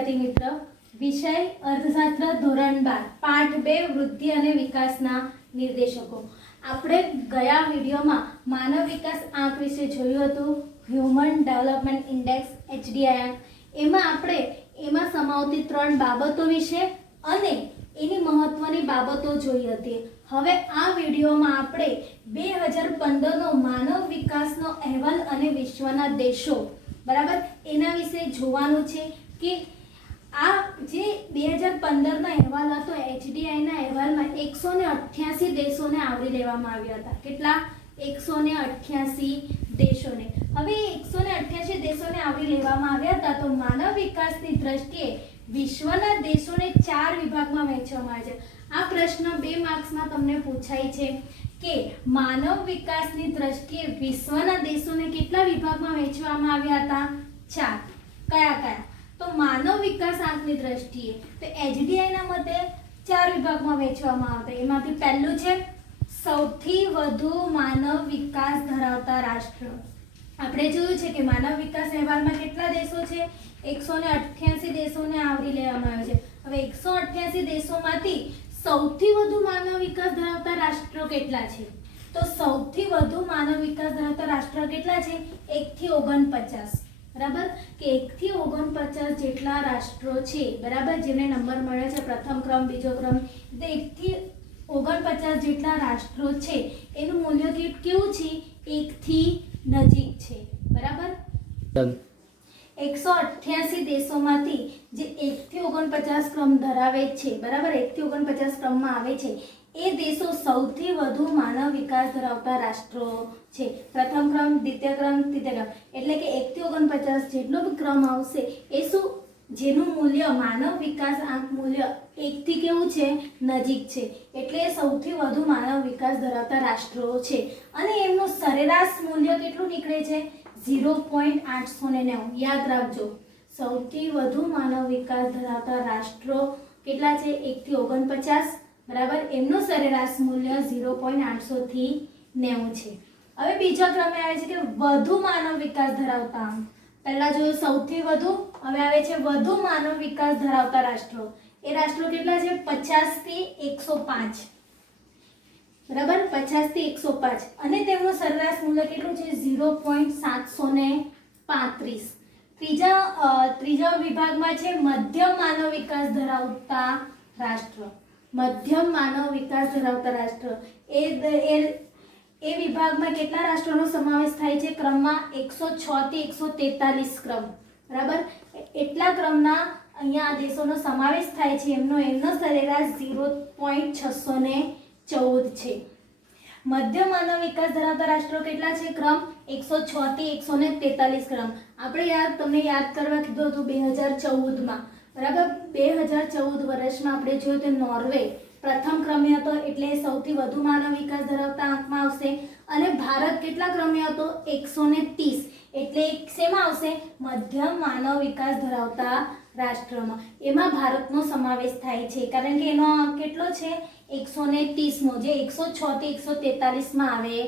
વિદ્યાર્થી મિત્ર, વિષય અર્થશાસ્ત્ર ધોરણ 12 પાઠ 2 વૃદ્ધિ અને વિકાસના નિર્દેશકો. આપણે ગયા વિડીયોમાં માનવ વિકાસ આંક વિશે જોયું હતું, હ્યુમન ડેવલપમેન્ટ ઇન્ડેક્સ HDI. એમાં સમાવતી 3 બાબતો વિશે અને એની મહત્વની બાબતો જોઈ હતી. હવે આ વિડીયોમાં આપણે 2015નો માનવ વિકાસનો અહેવાલ અને વિશ્વના દેશો બરાબર એના વિશે જોવાનું છે કે આ જે 2015નો અહેવાલ હતો HDIના અહેવાલમાં 188 દેશોને આવરી લેવામાં આવ્યા હતા. કેટલા? 188 દેશોને. હવે 188 દેશોને આવરી લેવામાં આવ્યા હતા તો માનવ વિકાસની દ્રષ્ટિએ વિશ્વના દેશોને 4 વિભાગમાં વહેંચવામાં આવે છે. આ પ્રશ્ન 2 માર્ક્સમાં તમને પૂછાય છે કે માનવ વિકાસની દ્રષ્ટિએ વિશ્વના દેશોને કેટલા વિભાગમાં વહેંચવામાં આવ્યા હતા? 4. કયા? તો માનવ વિકાસ આંકની દ્રષ્ટિએ તો HDIના મતે 4 વિભાગમાં વહેંચવામાં આવતા. એમાંથી પહેલું છે સૌથી વધુ માનવ વિકાસ ધરાવતા રાષ્ટ્ર. આપણે જોયું છે કે માનવ વિકાસ અહેવાલમાં કેટલા દેશો છે? 188 દેશોને આવરી લેવામાં આવે છે. હવે 188 દેશોમાંથી સૌથી વધુ માનવ વિકાસ ધરાવતા રાષ્ટ્રો કેટલા છે? તો સૌથી વધુ માનવ વિકાસ ધરાવતા રાષ્ટ્ર કેટલા છે? 1 થી 49. બરાબર કે 1 થી 49 જેટલા રાષ્ટ્રો છે બરાબર, જેને નંબર મળ્યો છે પ્રથમ ક્રમ, બીજો ક્રમ. 1 થી 49 જેટલા રાષ્ટ્રો છે એનું મૂલ્ય કેવું છે? 1 થી નજીક છે. બરાબર, 188 દેશોમાંથી જે 1 થી 49 ક્રમ ધરાવે છે બરાબર, 1 થી 49 ક્રમમાં આવે છે એ દેશો સૌથી વધુ માનવ વિકાસ ધરાવતા રાષ્ટ્રો છે. પ્રથમ ક્રમ, દ્વિતીય ક્રમ, તૃતીય ક્રમ, એટલે કે 1 થી 49 જેટલો બી ક્રમ આવશે એ શું, જેનું મૂલ્ય માનવ વિકાસ આંક મૂલ્ય 1 થી કેવું છે? નજીક છે. એટલે સૌથી વધુ માનવ વિકાસ ધરાવતા રાષ્ટ્રો છે અને એમનું સરેરાશ મૂલ્ય કેટલું નીકળે છે? 0.890. યાદ રાખજો, સૌથી વધુ માનવ વિકાસ ધરાવતા રાષ્ટ્રો કેટલા છે? 1 થી 49 બરાબર, એમનું સરેરાશ મૂલ્ય 0.890 છે. હવે બીજા ક્રમે આવે છે કે વધુ માનવ વિકાસ ધરાવતા આંક. પહેલા જોયું સૌથી વધુ, હવે આવે છે વધુ માનવ વિકાસ ધરાવતા રાષ્ટ્રો. એ રાષ્ટ્રો કેટલા છે? 50 થી 105 બરાબર, 50 થી 105 અને તેમનું સરેરાશ મૂલ્ય કેટલું છે? 0.735. ત્રીજા વિભાગમાં છે મધ્યમ માનવ વિકાસ ધરાવતા રાષ્ટ્ર. મધ્યમ માનવ વિકાસ ધરાવતા રાષ્ટ્ર એ વિભાગમાં કેટલા રાષ્ટ્રોનો સમાવેશ થાય છે? ક્રમમાં 106 થી 143 ક્રમ બરાબર, એટલા ક્રમના અહીંયા આ દેશોનો સમાવેશ થાય છે. એમનો સરેરાશ 0.614 છે. મધ્ય માનવ વિકાસ ધરાવતા રાષ્ટ્રો કેટલા છે? ક્રમ 106 થી 143 ક્રમ. આપણે તમને યાદ કરવા કીધું હતું 2014માં બરાબર. 2014 વર્ષમાં આપણે જોયું તો નોર્વે પ્રથમ ક્રમે હતો એટલે સૌથી વધુ માનવ વિકાસ ધરાવતા આંકમાં આવશે. અને ભારત કેટલા ક્રમે હતો? 130 એટલે શેમાં આવશે? મધ્યમ માનવ વિકાસ ધરાવતા રાષ્ટ્રમાં. એમાં ભારતનો સમાવેશ થાય છે કારણ કે એનો આંક કેટલો છે? 130નો, જે 106 થી 143માં આવે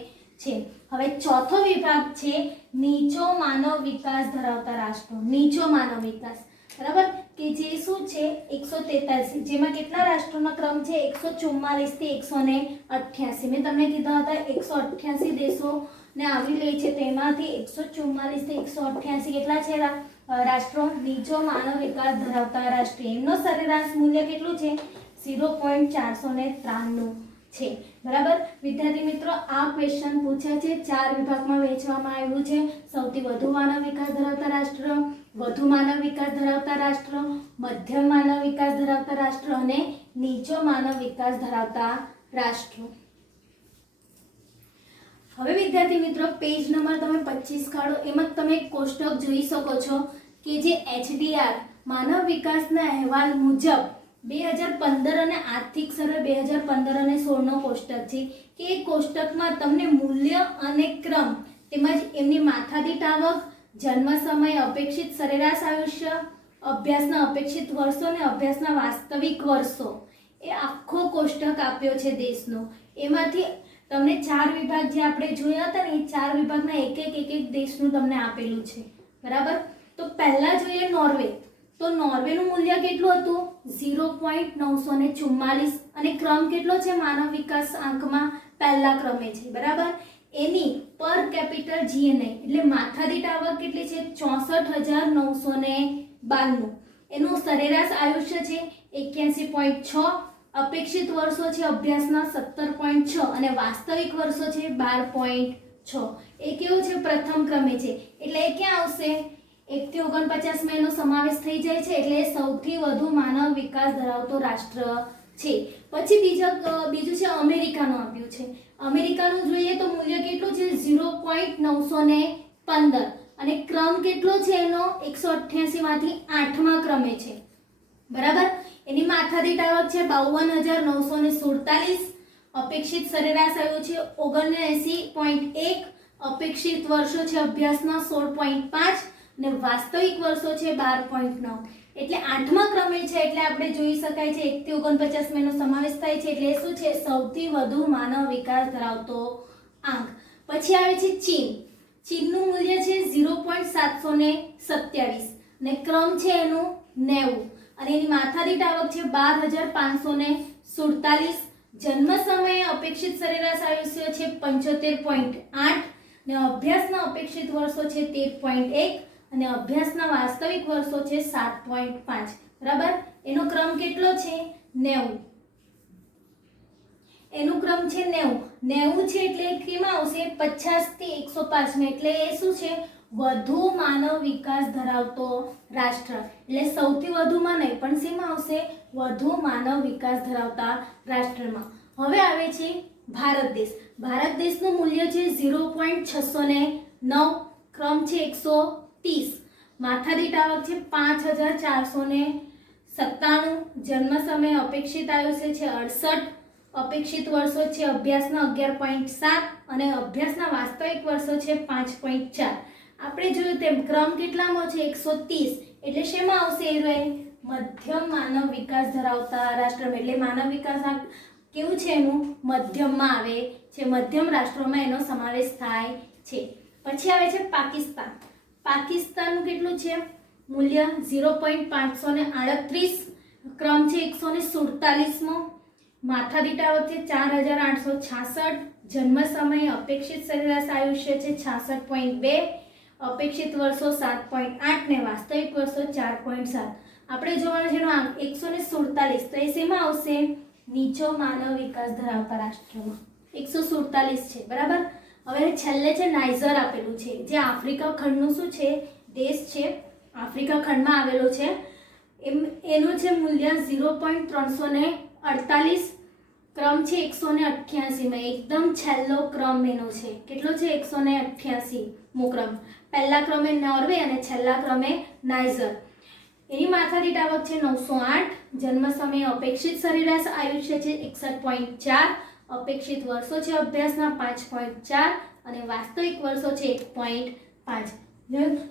છે. હવે ચોથો વિભાગ છે નીચો માનવ વિકાસ ધરાવતા રાષ્ટ્રો. નીચો માનવ વિકાસ બરાબર, કે જે શું છે? 143, જેમાં કેટલા રાષ્ટ્રોનો ક્રમ છે? 144 થી 188. મેં તમને કીધા હતા 188 દેશોને આવરી લે છે, તેમાંથી 144 થી 188 કેટલા છે રાષ્ટ્રો? નીચો માનવ વિકાસ ધરાવતા રાષ્ટ્ર. એમનો સરેરાશ મૂલ્ય કેટલું છે? 0.493 છે. બરાબર વિદ્યાર્થી મિત્રો, આ ક્વેશ્ચન પૂછ્યા છે. 4 વિભાગમાં વહેંચવામાં આવ્યું છે. સૌથી વધુ માનવ વિકાસ ધરાવતા રાષ્ટ્ર, વધુ માનવ વિકાસ ધરાવતા રાષ્ટ્ર, મધ્યમ માનવ વિકાસ ધરાવતા રાષ્ટ્ર અને નીચો માનવ વિકાસ ધરાવતા રાષ્ટ્રો. હવે વિદ્યાર્થી મિત્રો, પેજ નંબર તમે 25 કાઢો. એમાં તમે એક કોષ્ટક જોઈ શકો છો કે જે HDI માનવ વિકાસના અહેવાલ મુજબ 2015 અને આર્થિક સર્વે 2015 અને 16નો કોષ્ટક છે કે એ કોષ્ટકમાં તમને મૂલ્ય અને ક્રમ તેમજ એમની માથાદીઠ આવક, જન્મ સમય, અપેક્ષિત સરેરાશ આયુષ્ય, અભ્યાસના અપેક્ષિત વર્ષો અને અભ્યાસના વાસ્તવિક વર્ષો એ આખો કોષ્ટક આપ્યો છે દેશનો. એમાંથી તમને 4 વિભાગ જે આપણે જોયા હતા ને એ 4 વિભાગના એક એક દેશનું તમને આપેલું છે. બરાબર, તો પહેલા જોઈએ નોર્વે. તો નોર્વેનું મૂલ્ય કેટલું હતું 0.944 અને ક્રમ કેટલો છે માનવ વિકાસ આંકમાં પહેલા ક્રમે છે બરાબર. એની પર કેપિટલ જીએનઆઈ એટલે માથાદીઠ આવક કેટલી છે 64,992. એનું સરેરાશ આયુષ્ય છે 81.6, અપેક્ષિત વર્ષો છે અભ્યાસના 17.6 અને વાસ્તવિક વર્ષો છે 12.6. એ કેવું છે પ્રથમ ક્રમે છે એટલે એ ક્યાં આવશે 1 થી 49 માં એનો સમાવેશ થઈ જાય છે એટલે એ સૌથી વધુ માનવ વિકાસ ધરાવતો રાષ્ટ્ર છે. પછી બીજું છે અમેરિકાનું આપ્યું છે. અમેરિકાનું જોઈએ તો મૂલ્ય કેટલું છે 0.915 અને ક્રમ કેટલો છે એનો 188 માંથી 8મા ક્રમે છે બરાબર. એની માથાદીઠ આવક છે 52,947, અપેક્ષિત સરેરાશ આયુ છે 79.1, અપેક્ષિત વર્ષો છે અભ્યાસના 16.5 અને વાસ્તવિક વર્ષો છે 12.9. એટલે 8મા ક્રમે છે એટલે આપણે જોઈ શકાય છે 1 થી 49 માં એનો સમાવેશ થાય છે એટલે શું છે સૌથી વધુ માનવ વિકાસ ધરાવતો આંક. પછી આવે છે ચીન. ચીનનું મૂલ્ય છે 0.727 અને ક્રમ છે એનું 90 અને એની માથાદીઠ આવક છે 12,547, જન્મ સમયે અપેક્ષિત સરેરાશ આયુષ્ય છે 75.8 અને અભ્યાસના અપેક્ષિત વર્ષો છે 13.1 અને અભ્યાસના વાસ્તવિક વર્ષો છે 7.5 બરાબર. એનો ક્રમ કેટલો છે 90. એનું ક્રમ છે 90 છે એટલે કેમાં આવશે 50 થી 105 એટલે એ શું છે વધુ માનવ વિકાસ ધરાવતો રાષ્ટ્ર. એટલે સૌથી વધુમાં નહીં પણ શેમાં આવશે વધુ માનવ વિકાસ ધરાવતા રાષ્ટ્રમાં. હવે આવે છે ભારત દેશ. ભારત દેશનું મૂલ્ય છે 0.609, ક્રમ છે 130, માથાદીઠ આવક છે 5,497, જન્મ સમય અપેક્ષિત આયુષ્ય છે 68, અપેક્ષિત વર્ષો છે અભ્યાસના 11.7 અને અભ્યાસના વાસ્તવિક વર્ષો છે 5.4. આપણે જોયું તેમ ક્રમ કેટલામાં છે 130 એટલે શેમાં આવશે એ મધ્યમ માનવ વિકાસ ધરાવતા રાષ્ટ્રમાં. એટલે માનવ વિકાસ કેવું છે એનું મધ્યમમાં આવે છે, મધ્યમ રાષ્ટ્રોમાં એનો સમાવેશ થાય છે. પછી આવે છે પાકિસ્તાન. પાકિસ્તાનનું કેટલું છે મૂલ્ય 0.538, ક્રમ છે 147મો, માથાદીઠ આવક છે 4,866, જન્મ સમય અપેક્ષિત સરેરાશ આયુષ્ય છે 66.2, અપેક્ષિત વર્ષો 7.8 ને વાસ્તવિક વર્ષો 4.7. આપણે જોવાનું છે એનો આંક 147 તો એ શેમાં આવશે નીચો માનવ વિકાસ ધરાવતા રાષ્ટ્રમાં 147 છે બરાબર. હવે છેલ્લે છે નાઇજર આપેલું છે જે આફ્રિકા ખંડનું શું છે દેશ છે, આફ્રિકા ખંડમાં આવેલો છે. એનું છે મૂલ્ય 0.348, ક્રમ છે 188 માં. એકદમ છેલ્લો ક્રમ એનો છે કેટલો છે 188મો ક્રમ. પહેલા ક્રમે નોર્વે અને છેલ્લા ક્રમે નાઇજર. એની માથાદીઠ આવક છે 908, જન્મ સમય અપેક્ષિત સરેરાશ આયુષ્ય છે 61.4, અપેક્ષિત વર્ષો છે અભ્યાસના 5.4 અને વાસ્તવિક વર્ષો છે 1.5.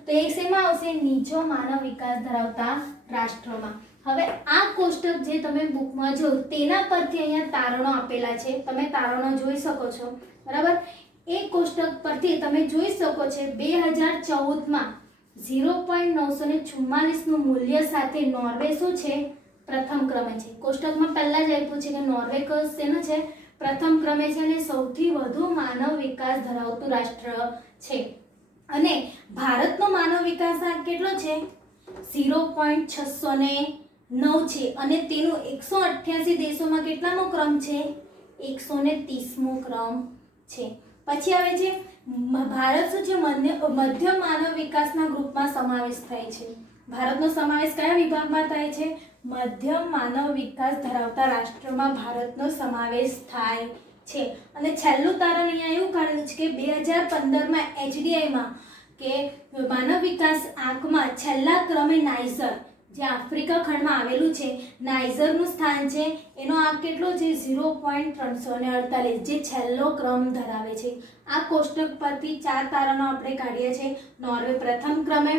તો એ શેમાં આવશે નીચો માનવ વિકાસ ધરાવતા રાષ્ટ્રોમાં. હવે આ કોષ્ટક જે તમે બુકમાં જો તેના પરથી અહીંયા તારણો આપેલા છે, તમે તારણો જોઈ શકો છો બરાબર. એ કોષ્ટક પરથી તમે જોઈ શકો છો 2014માં 0.944 નું મૂલ્ય સાથે નોર્વે શું છે પ્રથમ ક્રમે છે. કોષ્ટકમાં પહેલા જ આપ્યું છે કે નોર્વે શેનો છે પ્રથમ ક્રમે છે અને સૌથી વધુ માનવ વિકાસ ધરાવતું રાષ્ટ્ર છે. અને ભારતનો માનવ વિકાસ આંક કેટલો છે 0.609 છે અને તેનું 188 દેશોમાં કેટલામો ક્રમ છે 130મો ક્રમ છે. પછી આવે છે ભારત શું છે મધ્યમ માનવ વિકાસના ગ્રુપમાં સમાવેશ થાય છે. ભારતનો સમાવેશ કયા વિભાગમાં થાય છે મધ્યમ માનવ વિકાસ ધરાવતા રાષ્ટ્રમાં ભારતનો સમાવેશ થાય છે. અને છેલ્લું તારણ અહીંયા એવું કાઢેલું છે કે 2015માં HDIમાં કે માનવ વિકાસ આંકમાં છેલ્લા ક્રમે નાઇજર જે આફ્રિકા ખંડમાં આવેલું છે નાઇજરનું સ્થાન છે. એનો આંક કેટલો છે 0.348 જે છેલ્લો ક્રમ ધરાવે છે. આ કોષ્ટક પરથી 4 તારણો આપણે કાઢીએ છીએ. નોર્વે પ્રથમ ક્રમે,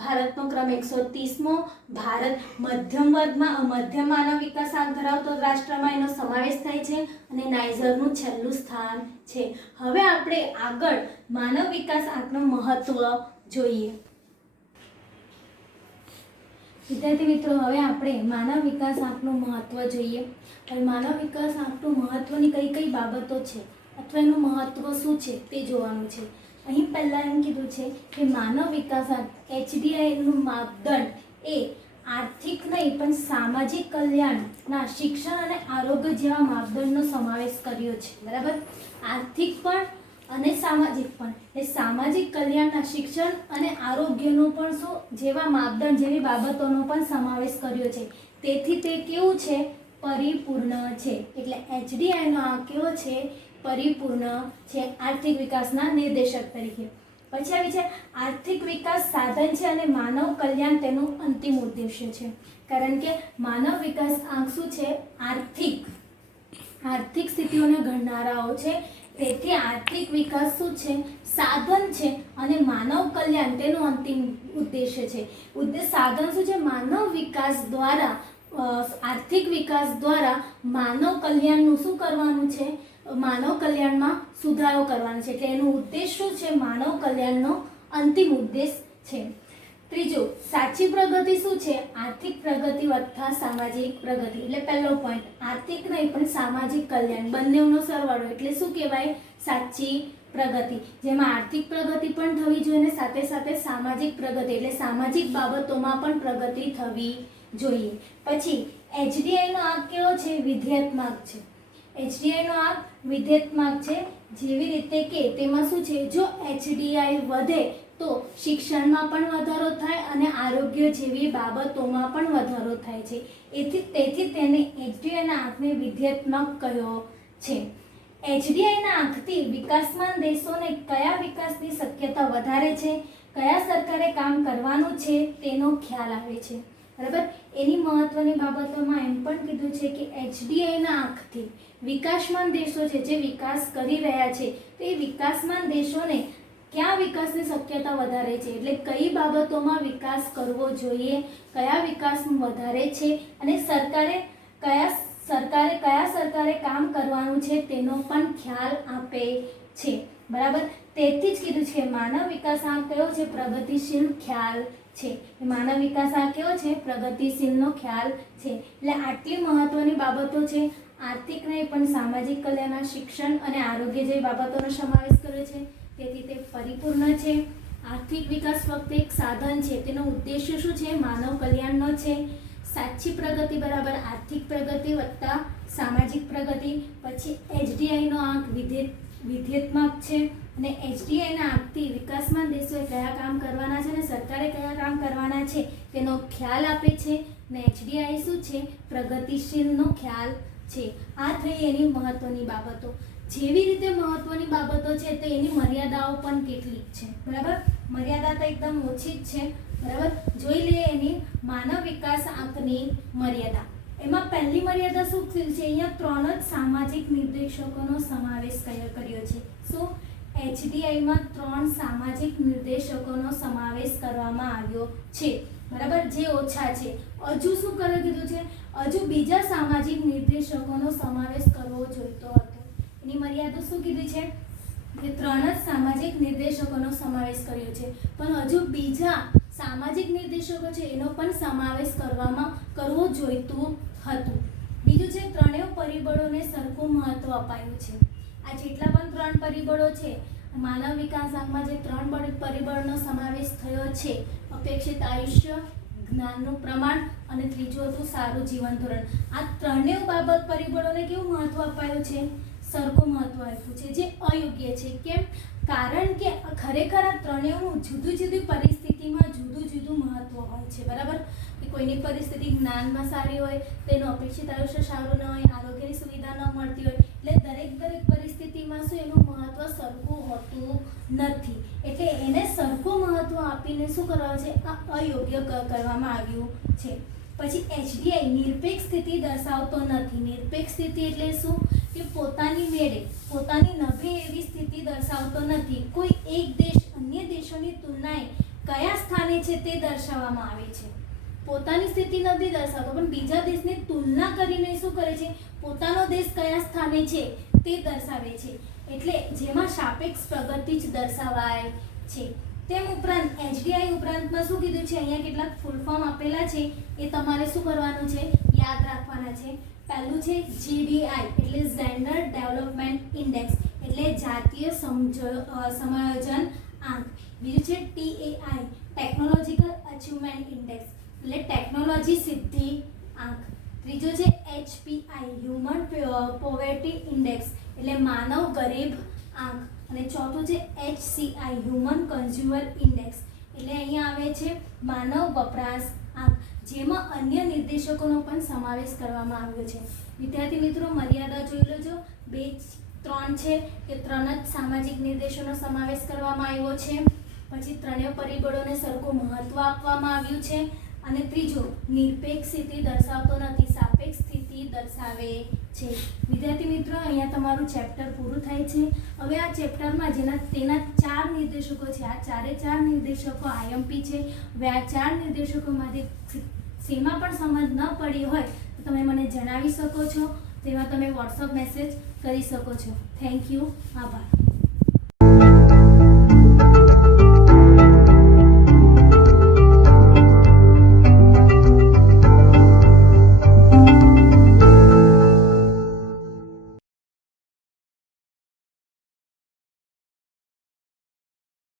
ભારતનો ક્રમ 130મો, ભારત મધ્યમ વર્ગમાં મધ્યમ માનવ વિકાસ આંક ધરાવતો રાષ્ટ્રમાં એનો સમાવેશ થાય છે અને નાઇજરનું છેલ્લું સ્થાન છે. હવે આપણે આગળ માનવ વિકાસ આંકનું મહત્વ જોઈએ. વિદ્યાર્થી મિત્રો, હવે આપણે માનવ વિકાસ આંકનું મહત્વ જોઈએ. હવે માનવ વિકાસ આંકનું મહત્વની કઈ કઈ બાબતો છે અથવા એનું મહત્વ શું છે તે જોવાનું છે. અહીં પહેલાં એમ કીધું છે કે માનવ વિકાસ આંક HDIનું માપદંડ એ આર્થિક નહીં પણ સામાજિક કલ્યાણના શિક્ષણ અને આરોગ્ય જેવા માપદંડનો સમાવેશ કર્યો છે. બરાબર, આર્થિક પણ અને સામાજિક પણ. એ સામાજિક કલ્યાણના શિક્ષણ અને આરોગ્યનો પણ શું જેવા માપદંડ જેવી બાબતોનો પણ સમાવેશ કર્યો છે. તેથી તે કેવું છે? પરિપૂર્ણ છે. એટલે HDIનો આંક કેવો છે? પરિપૂર્ણ છે આર્થિક વિકાસના નિર્દેશક તરીકે. પછી આવી છે આર્થિક વિકાસ સાધન છે અને માનવ કલ્યાણ તેનું અંતિમ ઉદ્દેશ્ય છે. કારણ કે માનવ વિકાસ આંક શું છે? આર્થિક સ્થિતિઓને ગણનારાઓ છે. તેથી આર્થિક વિકાસ શું છે? સાધન છે અને માનવ કલ્યાણ તેનું અંતિમ ઉદ્દેશ્ય છે. સાધન શું છે? માનવ વિકાસ દ્વારા આર્થિક વિકાસ દ્વારા માનવ કલ્યાણનું શું કરવાનું છે? માનવ કલ્યાણમાં સુધારો કરવાનો છે. એટલે એનું ઉદ્દેશ શું છે? માનવ કલ્યાણનો અંતિમ ઉદ્દેશ છે. ત્રીજું, સાચી પ્રગતિ શું છે? આર્થિક પ્રગતિ વત્તા સામાજિક પ્રગતિ. એટલે પહેલો પોઈન્ટ, આર્થિક નહીં પણ સામાજિક કલ્યાણ બંનેનો સરવાળો એટલે શું કહેવાય? સાચી પ્રગતિ. જેમાં આર્થિક પ્રગતિ પણ થવી જોઈએ અને સાથે સાથે સામાજિક પ્રગતિ એટલે સામાજિક બાબતોમાં પણ પ્રગતિ થવી જોઈએ. પછી HDIનો આંક કેવો છે? વિધેયાત્મક છે. HDIનો આંક વિધેયાત્મક છે. જેવી રીતે કે તેમાં શું છે? જો HDI વધે તો શિક્ષણમાં પણ વધારો થાય અને આરોગ્ય જેવી બાબતોમાં પણ વધારો થાય છે. તેથી તેને HDIના આંકને વિધેયાત્મક કહ્યો છે. HDIના આંકથી વિકાસમાન દેશોને કયા વિકાસની શક્યતા વધારે છે, કયા સરકારે કામ કરવાનું છે તેનો ખ્યાલ આવે છે. બરાબર, એની મહત્વની બાબતોમાં એમ પણ કીધું છે કે HDIના આંકથી વિકાસમાન દેશો છે જે વિકાસ કરી રહ્યા છે તે વિકાસમાન દેશોને ક્યાં વિકાસની શક્યતા વધારે છે એટલે કઈ બાબતોમાં વિકાસ કરવો જોઈએ, કયા વિકાસમાં વધારે છે અને કયા સરકારે કામ કરવાનું છે તેનો પણ ખ્યાલ આપે છે. બરાબર, તેથી જ કીધું છે કે માનવ વિકાસ આંક કયો છે? પ્રગતિશીલ ખ્યાલ છે. માનવ વિકાસ આંક કેવો છે? પ્રગતિશીલનો ખ્યાલ છે. એટલે આટલી મહત્વની બાબતો છે. આર્થિક નહીં પણ સામાજિક કલ્યાણના શિક્ષણ અને આરોગ્ય જેવી બાબતોનો સમાવેશ કર્યો છે. તેથી તે પરિપૂર્ણ છે. આર્થિક વિકાસ ફક્ત એક સાધન છે. તેનો ઉદ્દેશ્ય શું છે? માનવ કલ્યાણનો છે. સાચી પ્રગતિ બરાબર આર્થિક પ્રગતિ વત્તા સામાજિક પ્રગતિ. પછી HDIનો આંક વિધેયાત્મક છે અને HDIના આંકથી વિકાસમાન દેશોએ કયા કામ કરવાના છે અને સરકારે કયા કામ કરવાના છે તેનો ખ્યાલ આપે છે. અને HDI શું છે? પ્રગતિશીલનો ખ્યાલ છે. આ થઈ એની મહત્વની બાબતો. જેવી રીતે મહત્વની બાબતો છે તો એની મર્યાદાઓ પણ કેટલીક છે. બરાબર, મર્યાદા તો એકદમ ઓછી જ છે. બરાબર, જોઈ લઈએ એની માનવ વિકાસ આંકની મર્યાદા. એમાં પહેલી મર્યાદા શું છે? અહીંયા 3 જ સામાજિક નિર્દેશકોનો સમાવેશ કર્યો છે. શું? HDIમાં 3 સામાજિક નિર્દેશકોનો સમાવેશ કરવામાં આવ્યો છે. બરાબર, જે ઓછા છે. હજુ શું કરે કીધું છે? હજુ બીજા સામાજિક નિર્દેશકોનો સમાવેશ કરવો જોઈતો હતો. એની મર્યાદા શું કીધી છે? કે 3 જ સામાજિક નિર્દેશકોનો સમાવેશ કર્યો છે પણ હજુ બીજા સામાજિક નિર્દેશકો છે એનો પણ સમાવેશ કરવો જોઈતું હતું. બીજું છે ત્રણેય પરિબળોને સરખું મહત્વ અપાયું છે. આ જેટલા પણ 3 પરિબળો છે માનવ વિકાસ આંકમાં જે 3 પરિબળનો સમાવેશ થયો છે, અપેક્ષિત આયુષ્ય, જ્ઞાનનું પ્રમાણ અને ત્રીજું હતું સારું જીવન ધોરણ. આ ત્રણેય બાબત પરિબળોને કેવું મહત્વ અપાયું છે? સરખું મહત્વ આપ્યું છે, જે અયોગ્ય છે. કેમ? કારણ કે ખરેખર આ ત્રણેયનું જુદી જુદી પરિસ્થિતિમાં જુદું જુદું મહત્વ હોય છે. બરાબર, કે કોઈની પરિસ્થિતિ જ્ઞાનમાં સારી હોય તેનું અપેક્ષિત આયુષ્ય સારું ન હોય, આરોગ્યની સુવિધા ન મળતી હોય, એટલે દરેક પરિસ્થિતિમાં શું એનું મહત્વ સરખું હોતું નથી. એટલે એને સરખું મહત્વ આપીને શું કરવાનું છે? આ અયોગ્ય કરવામાં આવ્યું છે. પછી HDI નિરપેક્ષ સ્થિતિ દર્શાવતો નથી. નિરપેક્ષ સ્થિતિ એટલે શું? કે પોતાની મેળે પોતાની નભે એવી સ્થિતિ દર્શાવતો નથી. કોઈ એક દેશ અન્ય દેશોની તુલનાએ કયા સ્થાને છે તે દર્શાવવામાં આવે છે. પોતાની સ્થિતિ નથી દર્શાવતો પણ બીજા દેશની તુલના કરીને શું કરે છે? પોતાનો દેશ કયા સ્થાને છે તે દર્શાવે છે. એટલે જેમાં સાપેક્ષ પ્રગતિ જ દર્શાવાય છે. તેમ ઉપરાંત HDI ઉપરાંતમાં શું કીધું છે, અહીંયા કેટલાક ફૂલ ફોર્મ આપેલા છે, એ તમારે શું કરવાનું છે, યાદ રાખવાના છે. પહેલું છે GDI એટલે જેન્ડર ડેવલપમેન્ટ ઇન્ડેક્સ એટલે જાતીય સમાયોજન આંક. બીજું છે TAI ટેકનોલોજીકલ અચીવમેન્ટ ઇન્ડેક્સ એટલે ટેકનોલોજી સિદ્ધિ આંક. ત્રીજો છે HPI હ્યુમન પોવર્ટી ઇન્ડેક્સ એટલે માનવ ગરીબ આંક. અને ચોથું છે HCI હ્યુમન કન્ઝ્યુમર ઇન્ડેક્સ એટલે અહીંયા આવે છે માનવ વપરાશ આંક, જેમાં અન્ય નિર્દેશકોનો પણ સમાવેશ કરવામાં આવ્યો છે. વિદ્યાર્થી મિત્રો, મર્યાદા જોઈ લેજો. 2-3 છે કે 3 જ સામાજિક નિર્દેશોનો સમાવેશ કરવામાં આવ્યો છે. પછી ત્રણેય પરિબળોને સરખું મહત્વ આપવામાં આવ્યું છે. અને ત્રીજો નિરપેક્ષ સ્થિતિ દર્શાવતો નથી, સાપેક્ષ સ્થિતિ દર્શાવે છે. વિદ્યાર્થી મિત્રો, અહીંયા તમારું ચેપ્ટર પૂરું થાય છે. હવે આ ચેપ્ટરમાં તેના 4 નિર્દેશકો છે, આ 4 નિર્દેશકો IMP છે. હવે આ 4 નિર્દેશકોમાંથી શેમાં પણ સમજ ન પડી હોય તો તમે મને જણાવી શકો છો, તેમાં તમે વોટ્સઅપ મેસેજ કરી શકો છો. Thank you. આભાર.